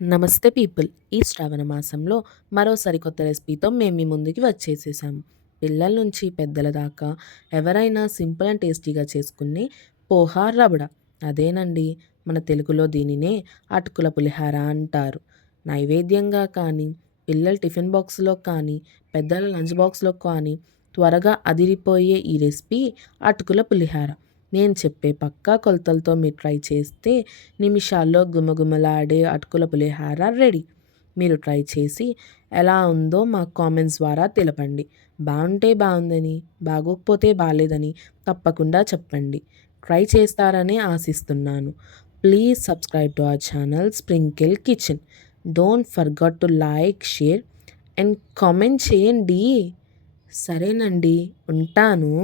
నమస్తే పీపుల్. ఈ శ్రావణ మాసంలో మరో సరికొత్త రెసిపీతో మేము మీ ముందుకి వచ్చేసేసాము. పిల్లల నుంచి పెద్దల దాకా ఎవరైనా సింపుల్ అండ్ టేస్టీగా చేసుకునే పోహా రబడ. అదేనండి, మన తెలుగులో దీనినే అటుకుల పులిహార అంటారు. నైవేద్యంగా కానీ, పిల్లల టిఫిన్ బాక్స్లో కానీ, పెద్దల లంచ్ బాక్స్లో కానీ త్వరగా అదిరిపోయే ఈ రెసిపీ అటుకుల పులిహార. నేను చెప్పే పక్కా కొలతలతో మీరు ట్రై చేస్తే నిమిషాల్లో గుమగుమలాడే అటుకుల పులిహార రెడీ. మీరు ట్రై చేసి ఎలా ఉందో మా కామెంట్స్ ద్వారా తెలపండి. బాగుంటే బాగుందని, బాగోకపోతే బాలేదని తప్పకుండా చెప్పండి. ట్రై చేస్తారని ఆశిస్తున్నాను. Please subscribe to our channel Sprinkle Kitchen. Don't forget to like, share and comment చేయండి. సరేనండి, ఉంటాను.